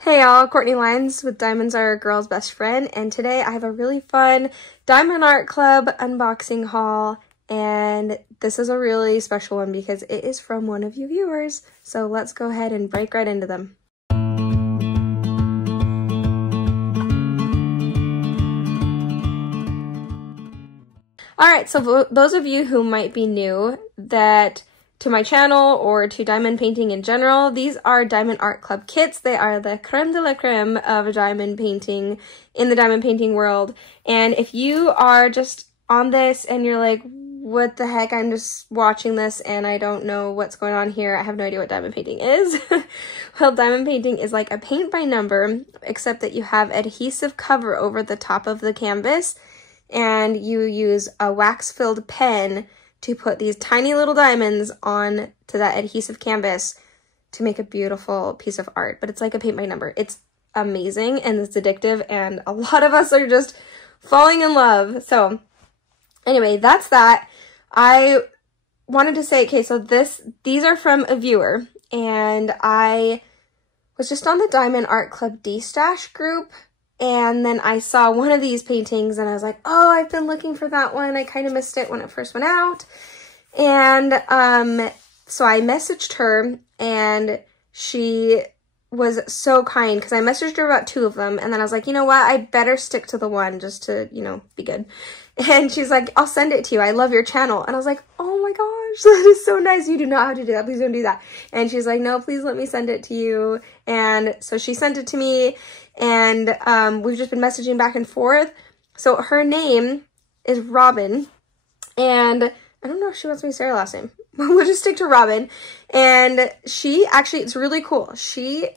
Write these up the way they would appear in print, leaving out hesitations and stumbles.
Hey y'all, Courtney Lyons with Diamonds Are a Girl's Best Friend, and today I have a really fun Diamond Art Club unboxing haul, and this is a really special one because it is from one of you viewers. So let's go ahead and break right into them. Alright, so those of you who might be new to my channel or to diamond painting in general, these are Diamond Art Club kits. They are the creme de la creme of diamond painting in the diamond painting world. And if you are just on this and you're like, what the heck, I'm just watching this and I don't know what's going on here, I have no idea what diamond painting is. Well, diamond painting is like a paint by number, except that you have adhesive cover over the top of the canvas and you use a wax-filled pen to put these tiny little diamonds on to that adhesive canvas to make a beautiful piece of art. But it's like a paint by number. It's amazing and it's addictive, and a lot of us are just falling in love. So anyway, that's that. I wanted to say, okay, so these are from a viewer, and I was just on the Diamond Art Club D-Stash group, and then I saw one of these paintings and I was like, oh, I've been looking for that one. I kind of missed it when it first went out. And so I messaged her, and she was so kind because I messaged her about two of them. And then I was like, you know what? I better stick to the one just to, you know, be good. And she's like, I'll send it to you. I love your channel. And I was like, oh my gosh, that is so nice. You do not have to do that. Please don't do that. And she's like, no, please let me send it to you. And so she sent it to me, and we've just been messaging back and forth. So her name is Ravynne, and I don't know if she wants me to say her last name. We'll just stick to Ravynne. And she actually, it's really cool. She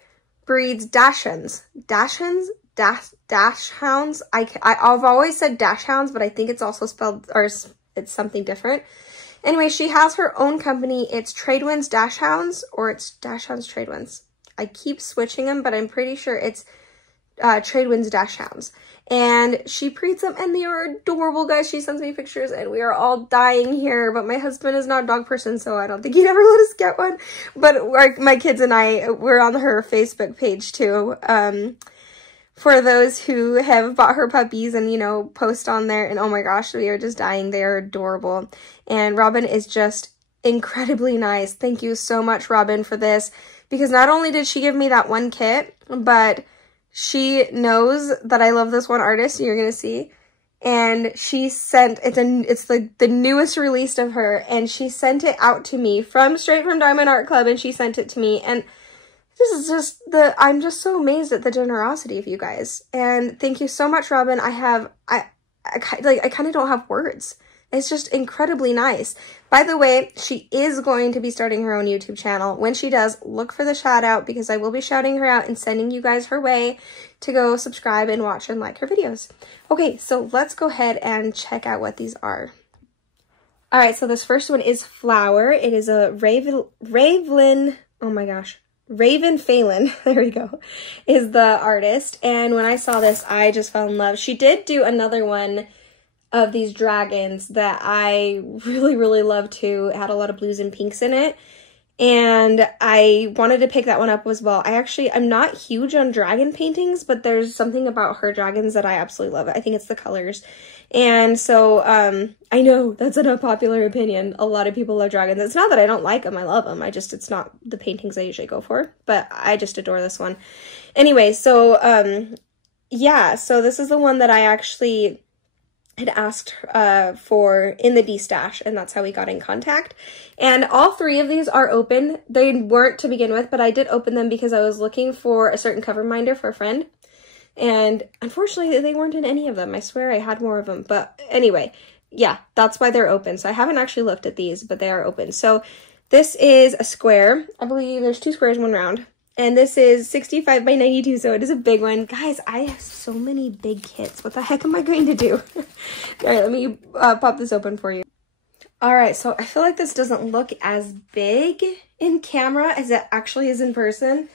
breeds dachshunds. Dash hounds. I've always said dash hounds, but I think it's also spelled, or it's something different. Anyway, she has her own company. It's Tradewinds Dash Hounds, or it's Dash Hounds Tradewinds. I keep switching them, but I'm pretty sure it's Tradewinds Dash Hounds. And she breeds them, and they are adorable, guys. She sends me pictures, and we are all dying here. But my husband is not a dog person, so I don't think he'd ever let us get one. But my kids and I, we're on her Facebook page too. For those who have bought her puppies and, you know, post on there, and oh my gosh, we are just dying. They are adorable. And Ravynne is just incredibly nice. Thank you so much, Ravynne, for this, because not only did she give me that one kit, but she knows that I love this one artist, you're gonna see, and she sent, it's like the newest release of her, and she sent it out to me straight from Diamond Art Club, and she sent it to me, and this is just I'm just so amazed at the generosity of you guys. And thank you so much, Ravynne. I kind of don't have words. It's just incredibly nice. By the way, she is going to be starting her own YouTube channel. When she does, look for the shout out, because I will be shouting her out and sending you guys her way to go subscribe and watch and like her videos. Okay, so let's go ahead and check out what these are. All right, so this first one is Flower. It is a Ravynne, oh my gosh. Ravynne Phelan, there we go, is the artist. And when I saw this, I just fell in love. She did do another one of these dragons that I really, really love too. It had a lot of blues and pinks in it. And I wanted to pick that one up as well. I'm not huge on dragon paintings, but there's something about her dragons that I absolutely love. I think it's the colors. And so, I know that's an unpopular opinion. A lot of people love dragons. It's not that I don't like them. I love them. It's not the paintings I usually go for, but I just adore this one. Anyway, so, yeah, so this is the one that I actually had asked for in the D-Stash, and that's how we got in contact. And all three of these are open. They weren't to begin with, but I did open them because I was looking for a certain cover minder for a friend. And unfortunately, they weren't in any of them. I swear I had more of them. But anyway, yeah, that's why they're open. So I haven't actually looked at these, but they are open. So this is a square. I believe there's 2 squares, 1 round. And this is 65 by 92, so it is a big one. Guys, I have so many big kits. What the heck am I going to do? All right, let me pop this open for you. All right, so I feel like this doesn't look as big in camera as it actually is in person.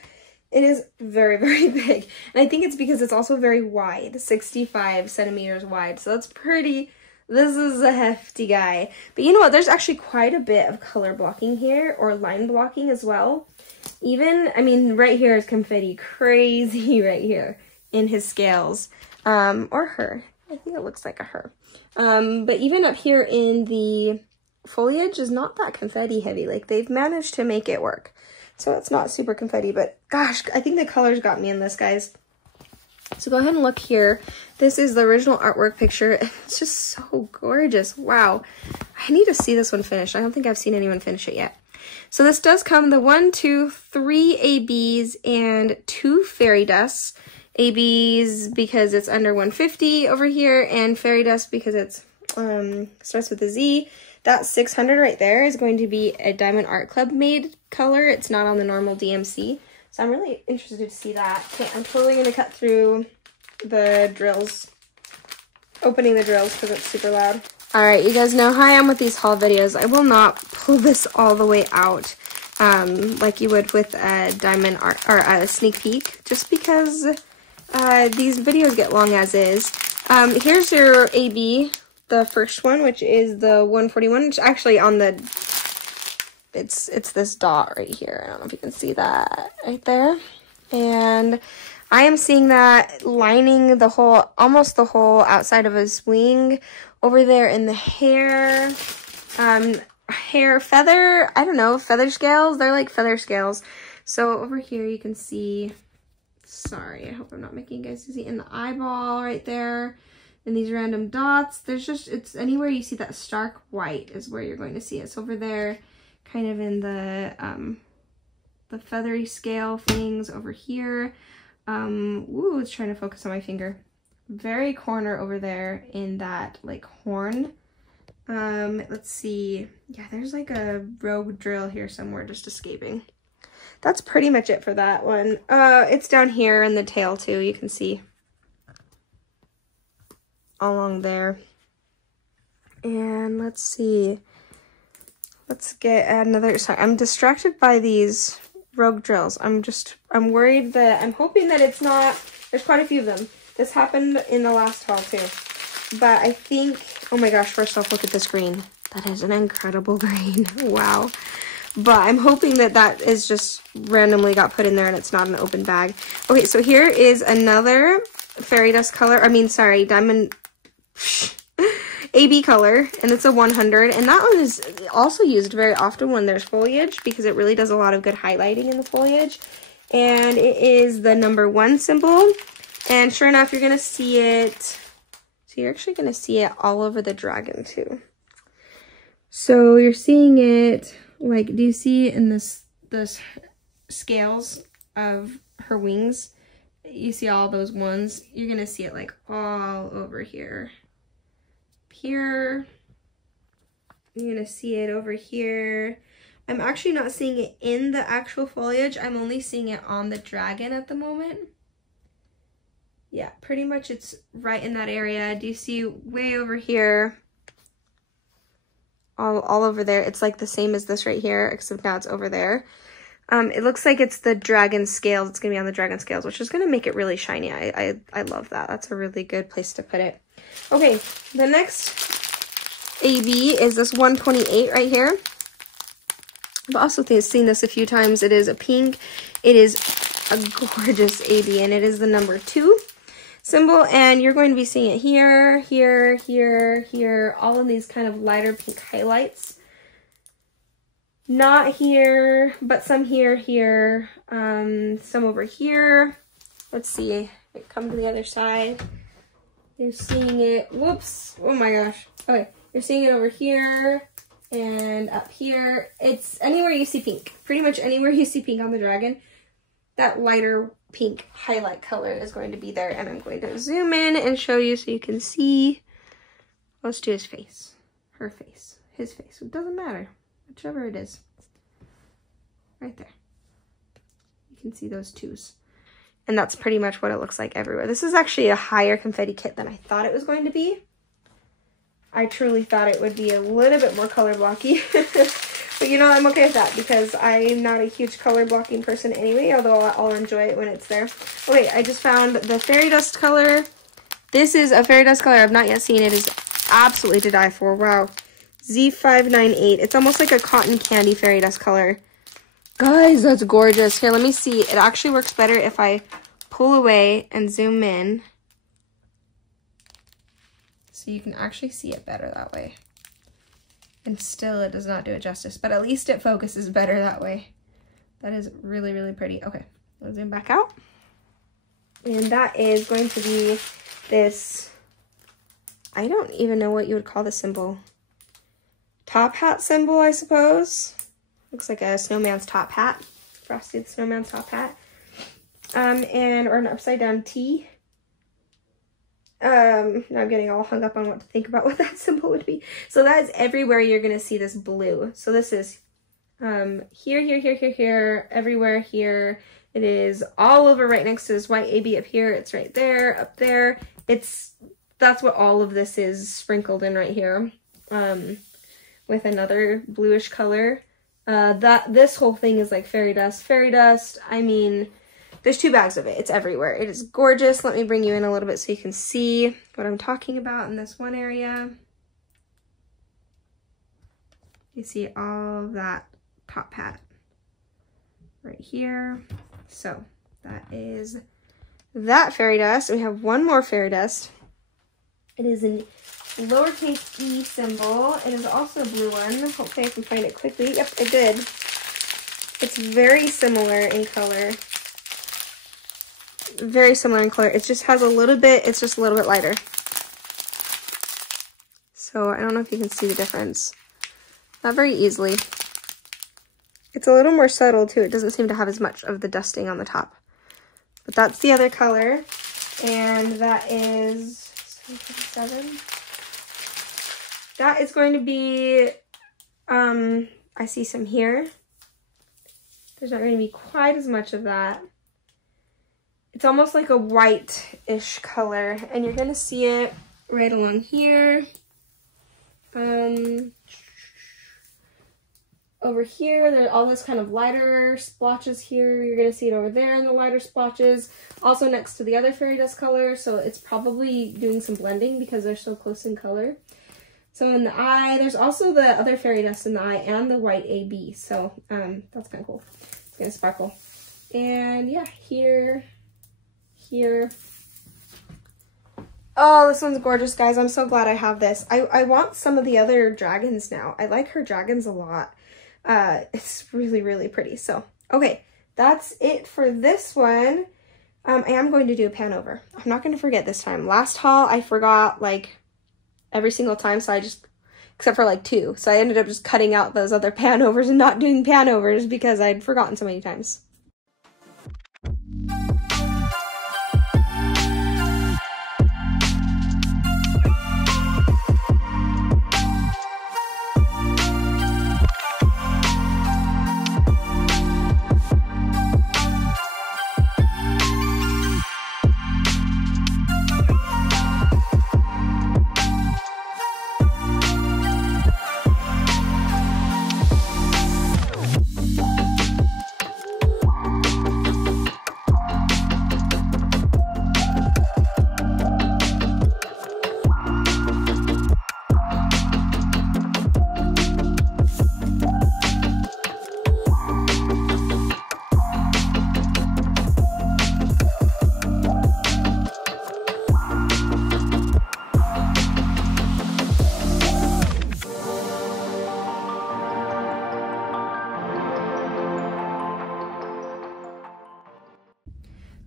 It is very, very big. And I think it's because it's also very wide, 65 centimeters wide. So that's pretty, this is a hefty guy. But you know what? There's actually quite a bit of color blocking here, or line blocking as well. Even, I mean, right here is confetti crazy right here in his scales, or her. I think it looks like a her. But even up here in the foliage is not that confetti heavy. Like, they've managed to make it work. So it's not super confetti, but gosh, I think the colors got me in this, guys. So go ahead and look here. This is the original artwork picture. It's just so gorgeous. Wow. I need to see this one finished. I don't think I've seen anyone finish it yet. So this does come the 1, 2, 3 ABs and 2 fairy dusts. ABs because it's under 150 over here, and fairy dust because it's starts with a Z. That 600 right there is going to be a Diamond Art Club made color. It's not on the normal DMC. So I'm really interested to see that. Okay, I'm totally going to cut through the drills, opening the drills because it's super loud. Alright, you guys know how I am with these haul videos. I will not pull this all the way out like you would with a Diamond Art, or a sneak peek, just because these videos get long as is. Here's your AB, the first one, which is the 141, which actually on the, it's this dot right here. I don't know if you can see that right there. And I am seeing that lining the whole, almost the whole outside of his wing. Over there in the hair, hair feather, I don't know, feather scales. They're like feather scales. So over here you can see, sorry, I hope I'm not making you guys see, in the eyeball right there, and these random dots. There's just, it's anywhere you see that stark white is where you're going to see it. So over there, kind of in the feathery scale things over here. Ooh, it's trying to focus on my finger. Very corner over there in that like horn. Let's see. Yeah, there's like a rogue drill here somewhere just escaping. That's pretty much it for that one. It's down here in the tail too, you can see. Along there. And let's see. Let's get another, sorry, I'm distracted by these rogue drills. I'm worried that, I'm hoping that it's not, there's quite a few of them. This happened in the last haul too. But I think, oh my gosh, first off, look at this green. That is an incredible green. Wow. But I'm hoping that that is just randomly got put in there and it's not an open bag. Okay, so here is another fairy dust color. I mean, sorry, diamond AB color, and it's a 100. And that one is also used very often when there's foliage because it really does a lot of good highlighting in the foliage. And it is the number 1 symbol. And sure enough, you're going to see it. So you're actually going to see it all over the dragon too. So you're seeing it, like, do you see in this scales of her wings? You see all those ones? You're going to see it like all over here. Here. You're going to see it over here. I'm actually not seeing it in the actual foliage. I'm only seeing it on the dragon at the moment. Yeah, pretty much it's right in that area. Do you see way over here? All over there. It's like the same as this right here, except now it's over there. It looks like it's the dragon scales. It's going to be on the dragon scales, which is going to make it really shiny. I love that. That's a really good place to put it. Okay, the next AB is this 128 right here. I've also seen this a few times. It is a pink. It is a gorgeous AB, and it is the number 2 symbol, and you're going to be seeing it here, here, here, here, all in these kind of lighter pink highlights. Not here, but some here, here, some over here. Let's see, come to the other side. You're seeing it, whoops, oh my gosh. Okay, you're seeing it over here and up here. It's anywhere you see pink, pretty much anywhere you see pink on the dragon. That lighter pink highlight color is going to be there, and I'm going to zoom in and show you so you can see. Let's do his face, her face, his face. It doesn't matter, whichever it is. Right there. You can see those 2s. And that's pretty much what it looks like everywhere. This is actually a higher confetti kit than I thought it was going to be. I truly thought it would be a little bit more color blocky. But you know, I'm okay with that because I'm not a huge color blocking person anyway, although I'll enjoy it when it's there. Okay, I just found the fairy dust color. This is a fairy dust color I've not yet seen. It is absolutely to die for. Wow. Z598. It's almost like a cotton candy fairy dust color. Guys, that's gorgeous. Here, let me see. It actually works better if I pull away and zoom in. So you can actually see it better that way. And still, it does not do it justice, but at least it focuses better that way. That is really, really pretty. Okay, let's zoom back out. And that is going to be this, I don't even know what you would call the symbol. Top hat symbol, I suppose. Looks like a snowman's top hat. Frosty the Snowman's top hat. Or an upside down T. Now I'm getting all hung up on what to think about what that symbol would be. So that is everywhere you're going to see this blue. So this is here, everywhere here. It is all over right next to this white AB up here. It's right there, up there. That's what all of this is sprinkled in right here. With another bluish color. This whole thing is like fairy dust. Fairy dust, I mean, there's 2 bags of it. It's everywhere. It is gorgeous. Let me bring you in a little bit so you can see what I'm talking about in this one area. You see all of that top hat right here. So that is that fairy dust. We have one more fairy dust. It is an lowercase e symbol. It is also a blue one. Hopefully I can find it quickly. Yep, I did. It's very similar in color. Very similar in color. It just has a little bit, it's just a little bit lighter. So I don't know if you can see the difference. Not very easily. It's a little more subtle too. It doesn't seem to have as much of the dusting on the top. But that's the other color. And that is 7. That is going to be, I see some here. There's not going to be quite as much of that. It's almost like a white-ish color, and you're going to see it right along here. Over here, there's all this kind of lighter splotches here. You're going to see it over there in the lighter splotches. Also next to the other fairy dust color, so it's probably doing some blending because they're so close in color. So in the eye, there's also the other fairy dust in the eye and the white AB. So that's kind of cool. It's going to sparkle. And yeah, here. Oh, this one's gorgeous, guys. I'm so glad I have this. I want some of the other dragons now. I like her dragons a lot. It's really, really pretty. So, okay, that's it for this one. I am going to do a pan over. I'm not going to forget this time. Last haul, I forgot, like, every single time, so I just, except for, like, 2. So I ended up just cutting out those other pan overs and not doing pan overs because I'd forgotten so many times.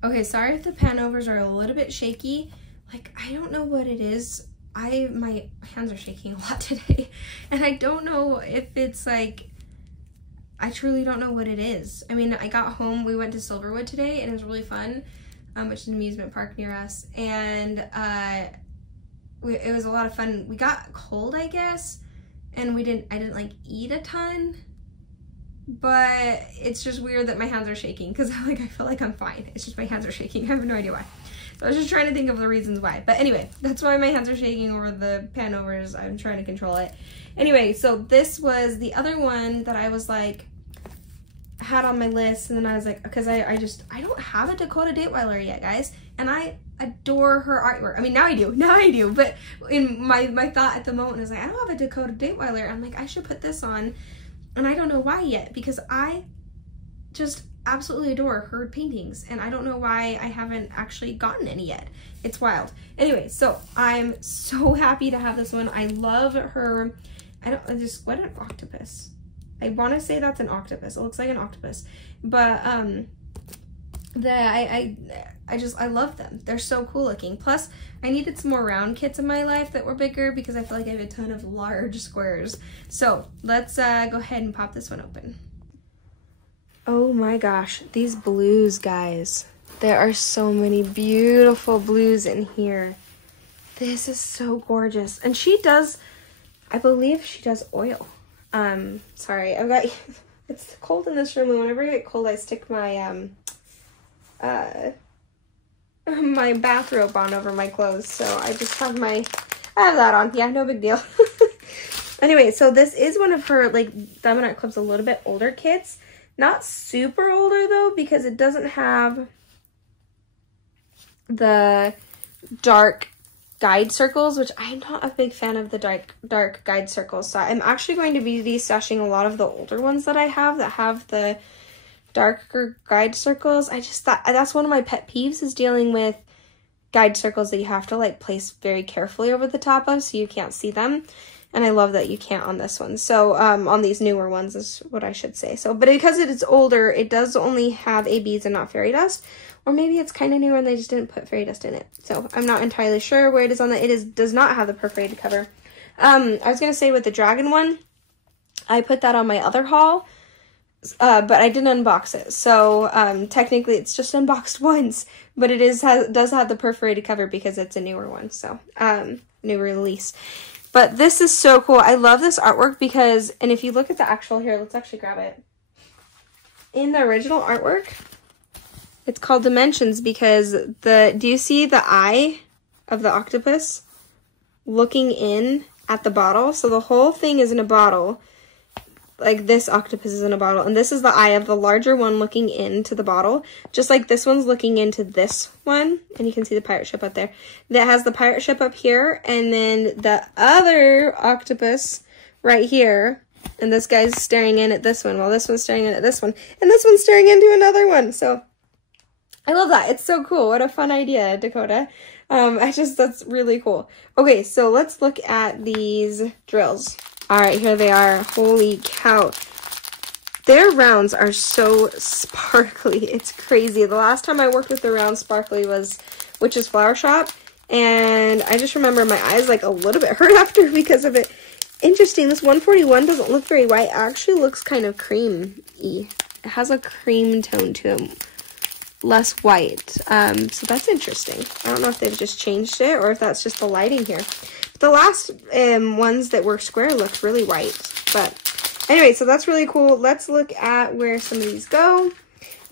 Okay, sorry if the pan overs are a little bit shaky. Like, I don't know what it is. My hands are shaking a lot today. And I don't know if it's like, I truly don't know what it is. I mean, I got home, we went to Silverwood today and it was really fun, which is an amusement park near us. And it was a lot of fun. We got cold, I guess, and I didn't like eat a ton. But it's just weird that my hands are shaking because I feel like I'm fine. It's just my hands are shaking. I have no idea why. So I was just trying to think of the reasons why. But anyway, that's why my hands are shaking over the pan overs. I'm trying to control it. Anyway, so this was the other one that I was like, had on my list. And then I was like, because I don't have a Dakota Daetweiler yet, guys. And I adore her artwork. I mean, now I do. But in my thought at the moment is like, I don't have a Dakota Daetweiler. I'm like, I should put this on. And I don't know why yet, because I just absolutely adore her paintings, and I don't know why I haven't actually gotten any yet. It's wild. Anyway, so I'm so happy to have this one. I love her. What an octopus. I want to say that's an octopus. It looks like an octopus, but I love them. They're so cool looking. Plus, I needed some more round kits in my life that were bigger because I feel like I have a ton of large squares. So let's go ahead and pop this one open. Oh my gosh, these blues, guys. There are so many beautiful blues in here. This is so gorgeous. And she does, I believe she does oil. Sorry, it's cold in this room, and whenever I get cold, I stick my, my bathrobe on over my clothes. So I just have I have that on. Yeah, no big deal. Anyway, so this is one of her, like, Diamond Art Club's a little bit older kits. Not super older, though, because it doesn't have the dark guide circles, which I'm not a big fan of the dark guide circles. So I'm actually going to be destashing a lot of the older ones that I have that have the darker guide circles. I just thought that's one of my pet peeves, is dealing with guide circles that you have to like place very carefully over the top of so you can't see them. And I love that you can't on this one. So on these newer ones is what I should say. So, but because it is older, it does only have ABs and not fairy dust. Or maybe it's kind of newer and they just didn't put fairy dust in it. So I'm not entirely sure where it is on the, does not have the perforated cover. I was going to say with the dragon one, I put that on my other haul, but I didn't unbox it. So technically it's just unboxed once, but it does have the perforated cover because it's a newer one. So new release. But this is so cool. I love this artwork because, and if you look at the actual here, let's actually grab it. In the original artwork, it's called Dimensions because do you see the eye of the octopus looking in at the bottle? So the whole thing is in a bottle. Like this octopus is in a bottle, and this is the eye of the larger one looking into the bottle, just like this one's looking into this one, and you can see the pirate ship up there. That has the pirate ship up here, and then the other octopus right here, and this guy's staring in at this one, while this one's staring in at this one, and this one's staring into another one. So I love that. It's so cool. What a fun idea, Dakota. That's really cool. Okay, so let's look at these drills. All right, here they are. Holy cow. Their rounds are so sparkly. It's crazy. The last time I worked with the round sparkly was Witch's Flower Shop, and I just remember my eyes like a little bit hurt after because of it. Interesting, this 141 doesn't look very white. It actually looks kind of creamy. It has a cream tone to it, less white. So that's interesting. I don't know if they've just changed it or if that's just the lighting here. The last ones that were square looked really white. But anyway, so that's really cool. Let's look at where some of these go.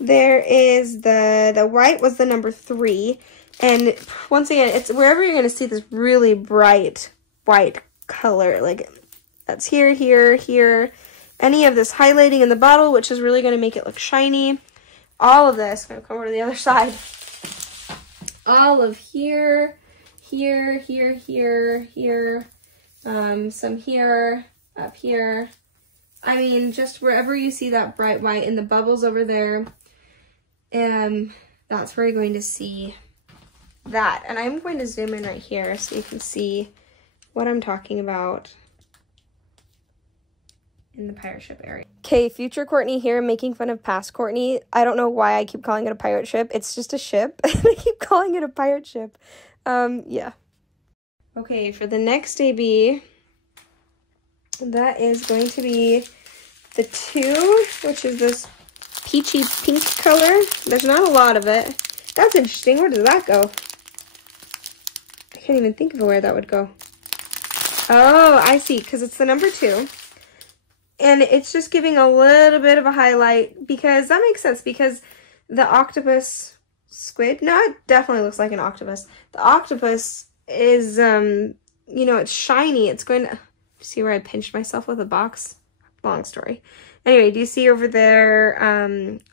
There is the white was the number 3. And once again, it's wherever you're going to see this really bright white color. Like that's here, here, here. Any of this highlighting in the bottle, which is really going to make it look shiny. All of this, I'm going to come over to the other side. All of here. Here, here, here, here, some here, up here. I mean, just wherever you see that bright white in the bubbles over there, that's where you're going to see that. And I'm going to zoom in right here so you can see what I'm talking about in the pirate ship area. Okay, future Courtney here, making fun of past Courtney. I don't know why I keep calling it a pirate ship. It's just a ship. I keep calling it a pirate ship. Yeah. Okay, for the next AB, that is going to be the 2, which is this peachy pink color. There's not a lot of it. That's interesting. Where does that go? I can't even think of where that would go. Oh, I see, because it's the number 2. And it's just giving a little bit of a highlight because that makes sense because the octopus squid, no, it definitely looks like an octopus. The octopus is, you know, it's shiny. It's going to, see where I pinched myself with a box? Long story. Anyway, do you see over there,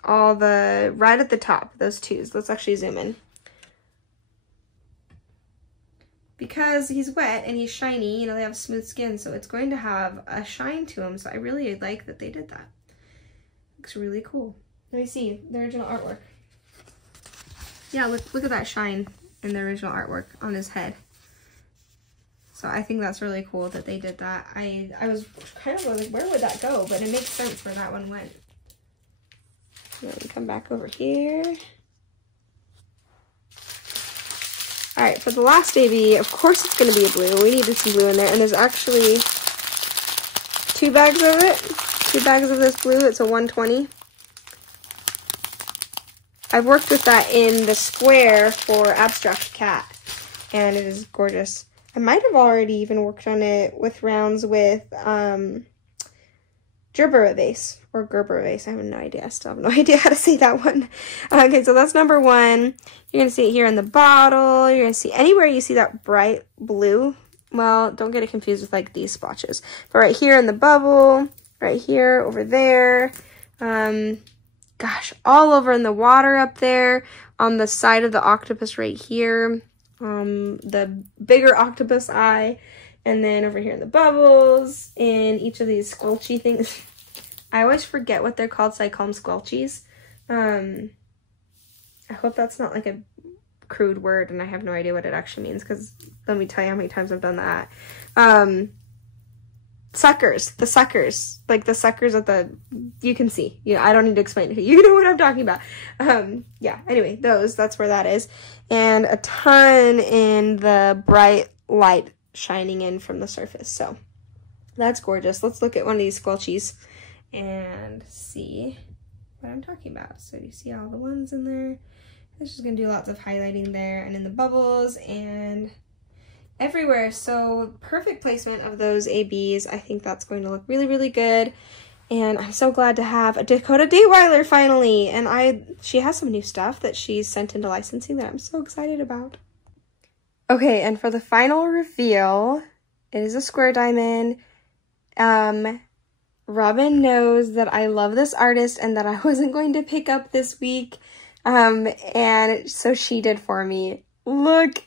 all the, right at the top, those 2s? Let's actually zoom in. Because he's wet and he's shiny, you know, they have smooth skin, so it's going to have a shine to him. So I really like that they did that. Looks really cool. Let me see the original artwork. Yeah, look at that shine in the original artwork on his head. So I think that's really cool that they did that. I was kind of like, where would that go? But it makes sense where that one went. And then come back over here. All right, for the last AB, of course it's going to be a blue. We needed some blue in there, and there's actually 2 bags of it. 2 bags of this blue. It's a 120. I've worked with that in the square for Abstract Cat, and it is gorgeous. I might have already even worked on it with rounds with Gerber vase or Gerber vase. I have no idea. I still have no idea how to say that one. Okay, so that's number 1. You're going to see it here in the bottle. You're going to see anywhere you see that bright blue. Well, don't get it confused with like these splotches. But right here in the bubble, right here, over there. Gosh, all over in the water up there, on the side of the octopus right here. The bigger octopus eye, and then over here in the bubbles, in each of these squelchy things. I always forget what they're called, so I call them squelchies. I hope that's not like a crude word and I have no idea what it actually means, because let me tell you how many times I've done that. Suckers, the suckers, like the suckers at the, you can see, I don't need to explain it. You know what I'm talking about. Yeah, anyway, that's where that is. And a ton in the bright light shining in from the surface. So that's gorgeous. Let's look at one of these squelchies and see what I'm talking about. So you see all the ones in there. It's just gonna do lots of highlighting there and in the bubbles and everywhere. So perfect placement of those ABs. I think that's going to look really, really good. And I'm so glad to have a Dakota Daetweiler finally. And she has some new stuff that she's sent into licensing that I'm so excited about. Okay, and for the final reveal, it is a square diamond. Robin knows that I love this artist and that I wasn't going to pick up this week. And so she did for me. Look.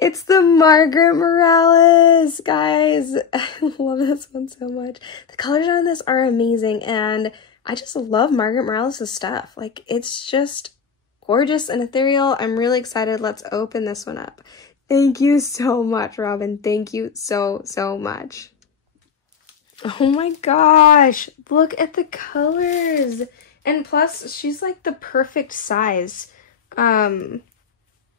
It's the Margaret Morales, guys. I love this one so much. The colors on this are amazing, and I just love Margaret Morales' stuff. Like, it's just gorgeous and ethereal. I'm really excited. Let's open this one up. Thank you so much, Robin. Thank you so, so much. Oh my gosh. Look at the colors. And plus, she's like the perfect size.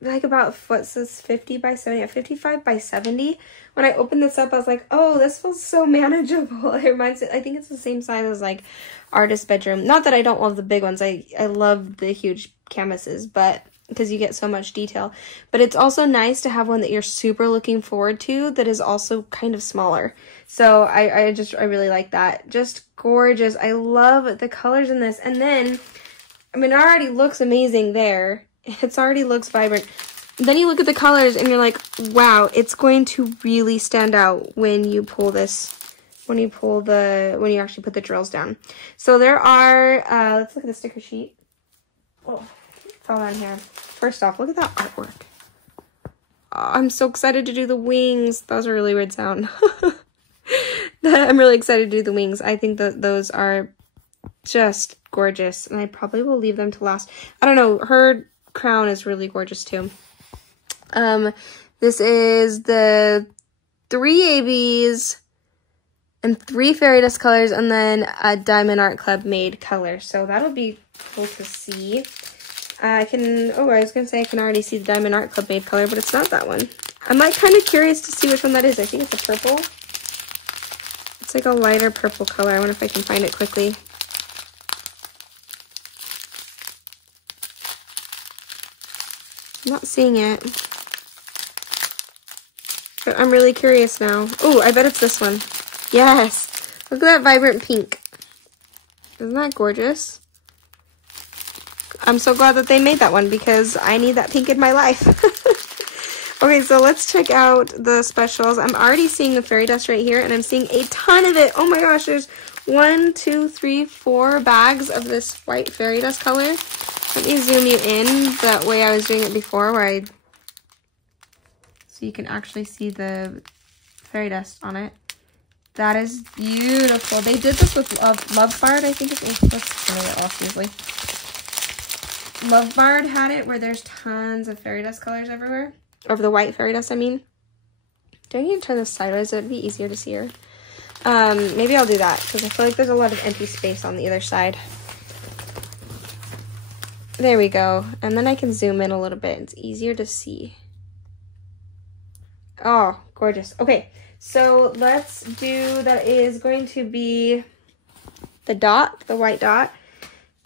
Like about, what's this, 50 by 70, 55 by 70. When I opened this up, I was like, oh, this feels so manageable. It reminds me, I think it's the same size as like Artist Bedroom. Not that I don't love the big ones. I love the huge canvases, but because you get so much detail. But it's also nice to have one that you're super looking forward to that is also kind of smaller. So I really like that. Just gorgeous. I love the colors in this. And then, I mean, it already looks amazing there. It already looks vibrant. Then you look at the colors and you're like, wow, it's going to really stand out when you pull this, when you actually put the drills down. So there are, let's look at the sticker sheet. Oh, it fell down here. First off, look at that artwork. Oh, I'm so excited to do the wings. That was a really weird sound. I'm really excited to do the wings. I think that those are just gorgeous, and I probably will leave them to last. I don't know, her crown is really gorgeous too. This is the 3 ABs and 3 fairy dust colors, and then a Diamond Art Club made color. So that'll be cool to see. I was gonna say I can already see the Diamond Art Club made color, but it's not that one. I'm like kind of curious to see which one that is. I think it's a purple. It's like a lighter purple color. I wonder if I can find it quickly. I'm not seeing it. But I'm really curious now. Oh, I bet it's this one. Yes! Look at that vibrant pink. Isn't that gorgeous? I'm so glad that they made that one because I need that pink in my life. Okay, so let's check out the specials. I'm already seeing the fairy dust right here, and I'm seeing a ton of it. Oh my gosh, there's 1, 2, 3, 4 bags of this white fairy dust color. Let me zoom you in that way I was doing it before, so you can actually see the fairy dust on it. That is beautiful. They did this with Love Bard, I think. Let's turn it off easily. Love Bard had it where there's tons of fairy dust colors everywhere. Over the white fairy dust, I mean. Do I need to turn this sideways? It'd be easier to see her. Maybe I'll do that because I feel like there's a lot of empty space on the other side. There we go. And then I can zoom in a little bit. It's easier to see. Oh, gorgeous. Okay, so let's do, that is going to be the dot, the white dot.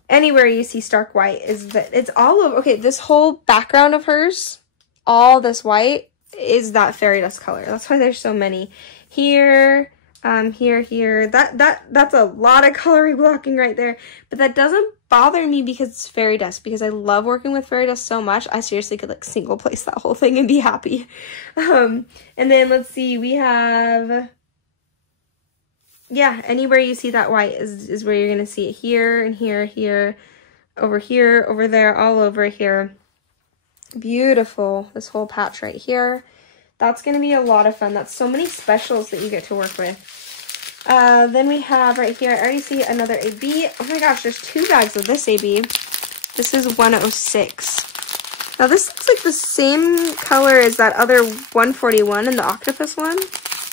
Anywhere you see stark white is that, it's all over. Okay, this whole background of hers, all this white is that fairy dust color. That's why there's so many. Here, here. That's a lot of coloring blocking right there. But that doesn't bother me because it's fairy dust, because I love working with fairy dust so much. I seriously could like single place that whole thing and be happy. And then let's see, we have, yeah, anywhere you see that white is where you're gonna see it. Here and here, over there, all over here. Beautiful, this whole patch right here. That's gonna be a lot of fun. That's so many specials that you get to work with. Then we have right here, I already see another AB. Oh my gosh, there's 2 bags of this AB. This is 106. Now this looks like the same color as that other 141 in the octopus one.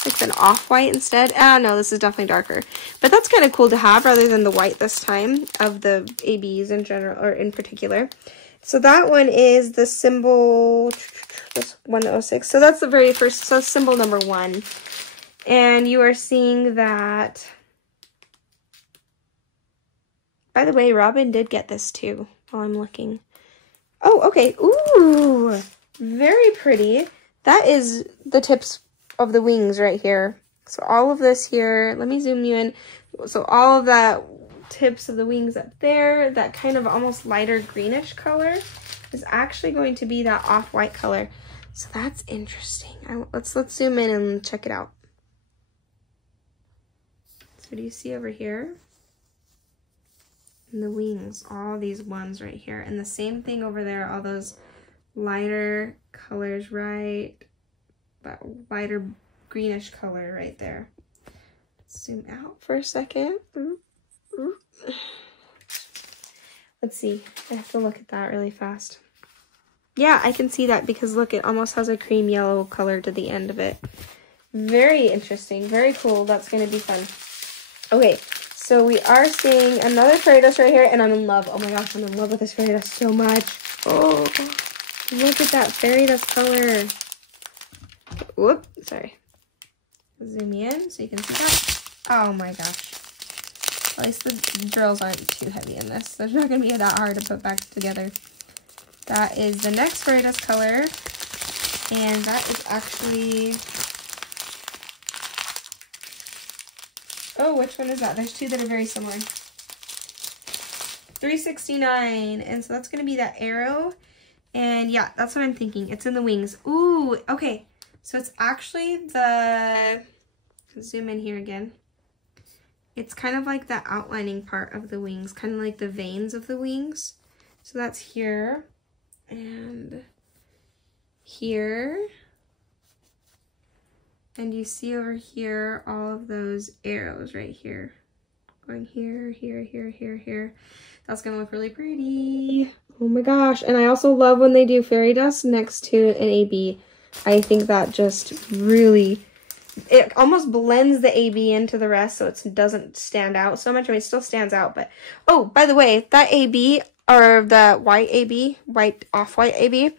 Like an off-white instead. Ah, no, this is definitely darker. But that's kind of cool to have rather than the white this time of the ABs in general, or in particular. So that one is the symbol, this 106. So that's the very first, so symbol number 1. And you are seeing that, by the way, Robin did get this too while I'm looking. Oh, okay. Ooh, very pretty. That is the tips of the wings right here. So all of this here, let me zoom you in. So all of that tips of the wings up there, that kind of almost lighter greenish color is actually going to be that off-white color. So that's interesting. Let's zoom in and check it out. So do you see over here? And the wings, all these ones right here. And the same thing over there, all those lighter colors, right? That lighter greenish color right there. Zoom out for a second. Let's see. I have to look at that really fast. Yeah, I can see that because look, it almost has a cream yellow color to the end of it. Very interesting. Very cool. That's going to be fun. Okay, so we are seeing another fairy dust right here, and I'm in love. Oh my gosh, I'm in love with this fairy dust so much. Oh, look at that fairy dust color. Whoop, sorry. Zoom in so you can see that. Oh my gosh. At least the drills aren't too heavy in this. So it's not going to be that hard to put back together. That is the next fairy dust color. And that is actually... Oh, which one is that? There's 2 that are very similar. 369. And so that's going to be that arrow. And yeah, that's what I'm thinking. It's in the wings. Ooh, okay. So it's actually the... Zoom in here again. It's kind of like the outlining part of the wings. Kind of like the veins of the wings. So that's here. And here. And you see over here all of those arrows right here. Going here, here, here, here, here. That's going to look really pretty. Oh my gosh. And I also love when they do fairy dust next to an AB. I think that just really, it almost blends the AB into the rest so it doesn't stand out so much. I mean, it still stands out, but, oh, by the way, that AB, or the white AB, white, off-white AB,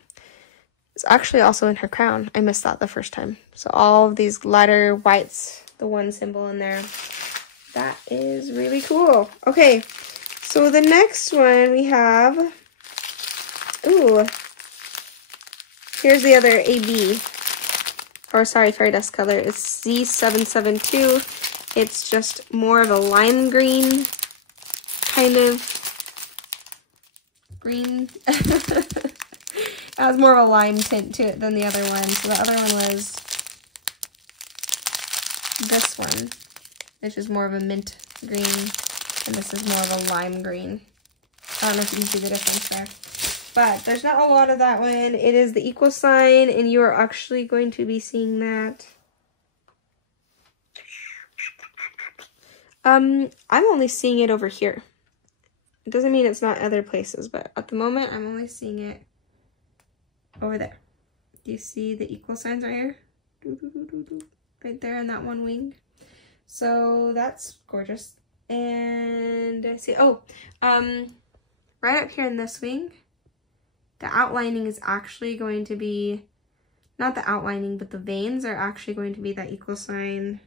is actually also in her crown. I missed that the first time. So all of these lighter whites, the one symbol in there. That is really cool. Okay, so the next one we have, ooh, here's the other AB, or sorry, fairy dust color. It's Z772. It's just more of a lime green, kind of green. It has more of a lime tint to it than the other one. So the other one was this one, which is more of a mint green, and this is more of a lime green. I don't know if you can see the difference there. But there's not a lot of that one. It is the equal sign, and you are actually going to be seeing that I'm only seeing it over here. It doesn't mean it's not other places, but at the moment, I'm only seeing it over there. Do you see the equal signs right here? Right there in that one wing. So that's gorgeous. And I see, oh, right up here in this wing, the outlining is actually going to be, not the outlining, but the veins are actually going to be that equal sign.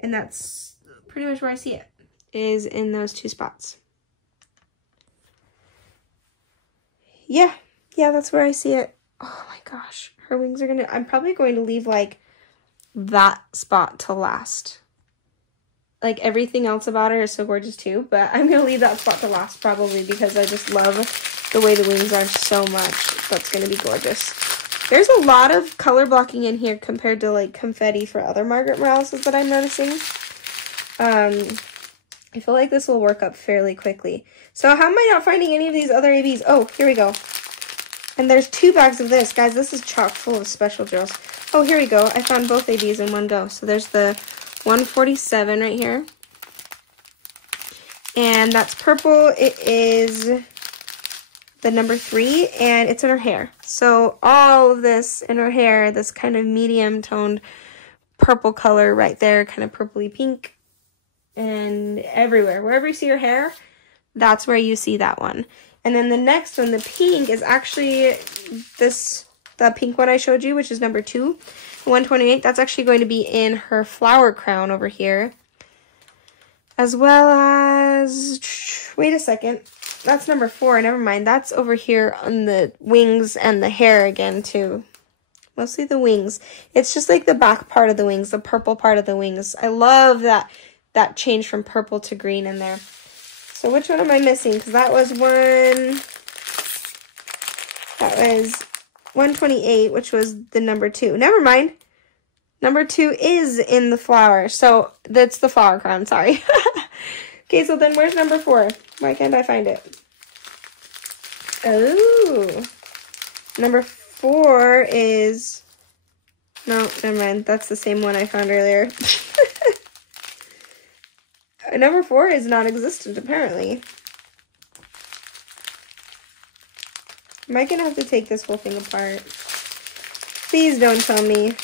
And that's pretty much where I see it, is in those two spots. Yeah, that's where I see it. Oh my gosh, her wings are gonna, I'm probably going to leave like that spot to last. Like everything else about her is so gorgeous too, but I'm gonna leave that spot to last probably because I just love the way the wings are so much. That's gonna be gorgeous. There's a lot of color blocking in here compared to like confetti for other Margaret Moraleses that I'm noticing. I feel like this will work up fairly quickly. So how am I not finding any of these other ABs? Oh, here we go. And there's 2 bags of this. Guys, this is chock full of special drills. Oh, here we go. I found both ABs in one go. So there's the 147 right here. And that's purple. It is the number 3, and it's in her hair. So all of this in her hair, this kind of medium toned purple color right there, kind of purpley pink. And everywhere, wherever you see her hair, that's where you see that one. And then the next one, the pink, is actually the pink one I showed you, which is number 2, 128. That's actually going to be in her flower crown over here. As well as, wait a second, that's number 4, never mind. That's over here on the wings and the hair again too. Mostly the wings. It's just like the back part of the wings, the purple part of the wings. I love that change from purple to green in there. So which one am I missing? Because that was 128, which was the number 2. Never mind. Number 2 is in the flower. So that's the flower crown, sorry. Okay, so then where's number 4? Why can't I find it? Oh. Number 4 is, no, never mind. That's the same one I found earlier. Number 4 is non-existent, apparently. Am I gonna have to take this whole thing apart? Please don't tell me.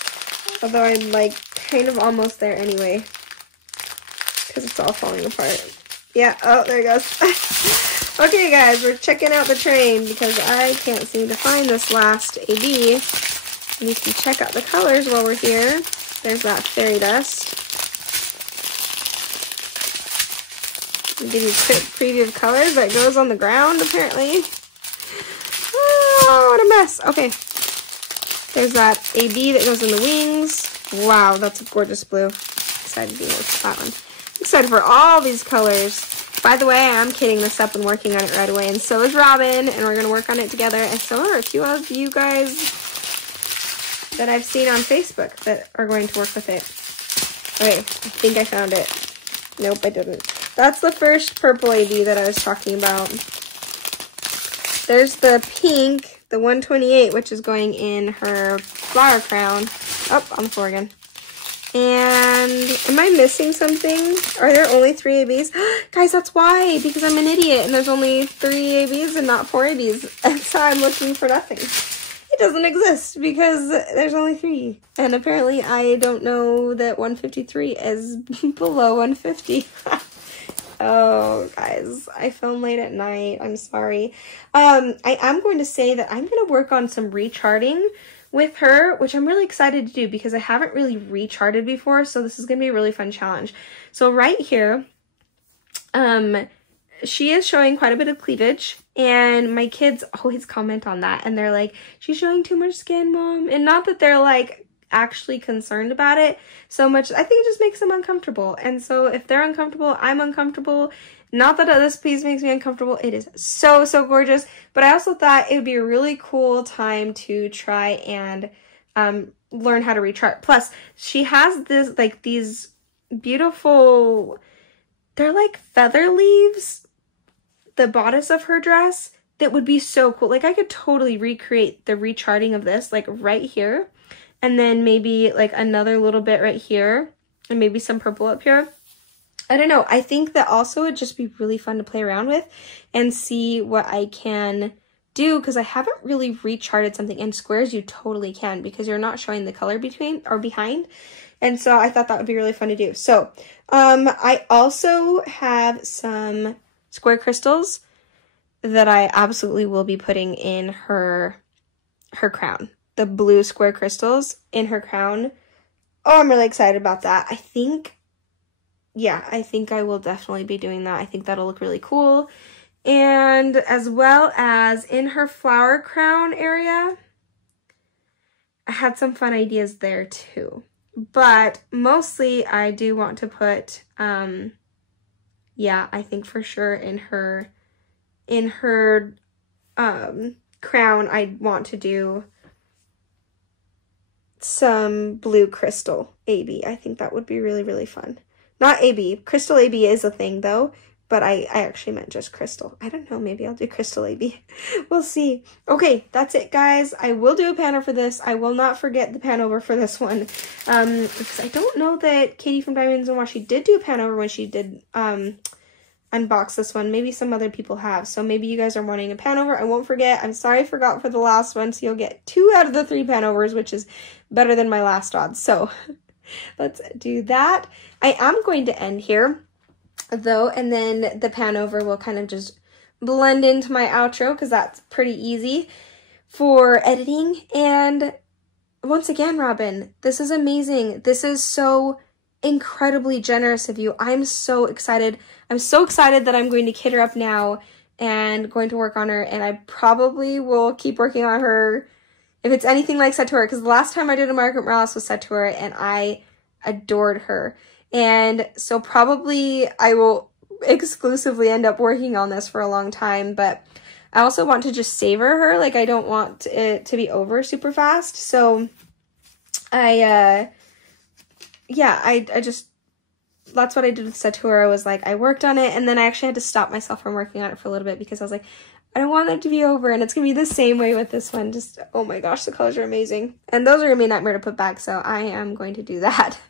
Although I'm like kind of almost there anyway. Because it's all falling apart. Yeah, oh, there it goes. Okay, guys, we're checking out the train because I can't seem to find this last AB. And you can check out the colors while we're here. There's that fairy dust. I'll give you a quick preview of colors that goes on the ground, apparently. Oh, what a mess. Okay. There's that AB that goes in the wings. Wow, that's a gorgeous blue. Excited to use that one. Excited for all these colors. By the way, I'm kitting this up and working on it right away, and so is Ravynne, and we're going to work on it together. And so are a few of you guys that I've seen on Facebook that are going to work with it. Okay, I think I found it. Nope, I didn't. That's the first purple AB that I was talking about. There's the pink, the 128, which is going in her flower crown. Oh, on the floor again. And am I missing something? Are there only 3 ABs? Guys, that's why, because I'm an idiot and there's only 3 ABs and not 4 ABs. And so I'm looking for nothing. It doesn't exist because there's only 3. And apparently I don't know that 153 is below 150. Oh, guys, I film late at night. I'm sorry. I am going to say that I'm going to work on some recharting with her, which I'm really excited to do because I haven't really recharted before, so this is going to be a really fun challenge. So right here, she is showing quite a bit of cleavage, and my kids always comment on that, and they're like, she's showing too much skin, Mom. And not that they're like actually concerned about it so much. I think it just makes them uncomfortable. And so if they're uncomfortable, I'm uncomfortable. Not that this piece makes me uncomfortable. It is so, so gorgeous. But I also thought it would be a really cool time to try and learn how to rechart. Plus, she has this, like, these beautiful, they're like feather leaves, the bodice of her dress, that would be so cool. Like, I could totally recreate the recharting of this, like, right here. And then maybe, like, another little bit right here. And maybe some purple up here. I don't know. I think that also it'd just be really fun to play around with and see what I can do, because I haven't really recharted something. And squares you totally can, because you're not showing the color between or behind. And so I thought that would be really fun to do. So I also have some square crystals that I absolutely will be putting in her crown. The blue square crystals in her crown. Oh, I'm really excited about that. I think I will definitely be doing that. I think that'll look really cool. And as well as in her flower crown area, I had some fun ideas there too. But mostly I do want to put, I think for sure in her crown, I want to do some blue crystal AB. I think that would be really, really fun. Not AB. Crystal AB is a thing though, but I actually meant just crystal. I don't know, maybe I'll do crystal AB. We'll see. Okay, that's it, guys. I will do a pan over for this. I will not forget the pan over for this one. Because I don't know that Katie from Diamonds and Washi did do a pan over when she did unbox this one. Maybe some other people have. So maybe you guys are wanting a pan over. I won't forget. I'm sorry I forgot for the last one. So you'll get 2 out of the 3 pan overs, which is better than my last odds. So let's do that. I am going to end here though, and then the pan over will kind of just blend into my outro, because that's pretty easy for editing. And once again, Robin, this is amazing. This is so incredibly generous of you. I'm so excited. I'm so excited that I'm going to kit her up now and going to work on her, and I probably will keep working on her if it's anything like Satura, because the last time I did a Margaret Morales was Satura and I adored her. And so probably I will exclusively end up working on this for a long time, but I also want to just savor her. Like, I don't want it to be over super fast. So I just, that's what I did with Satura. Was like, I worked on it, and then I actually had to stop myself from working on it for a little bit, because I was like, I don't want it to be over, and it's gonna be the same way with this one. Just, oh my gosh, the colors are amazing. And those are gonna be a nightmare to put back, so I am going to do that.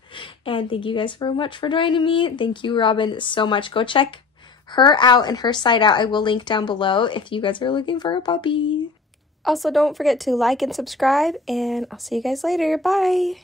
And thank you guys very much for joining me. Thank you, Robin, so much. Go check her out and her site out. I will link down below if you guys are looking for a puppy. Also, don't forget to like and subscribe, and I'll see you guys later. Bye!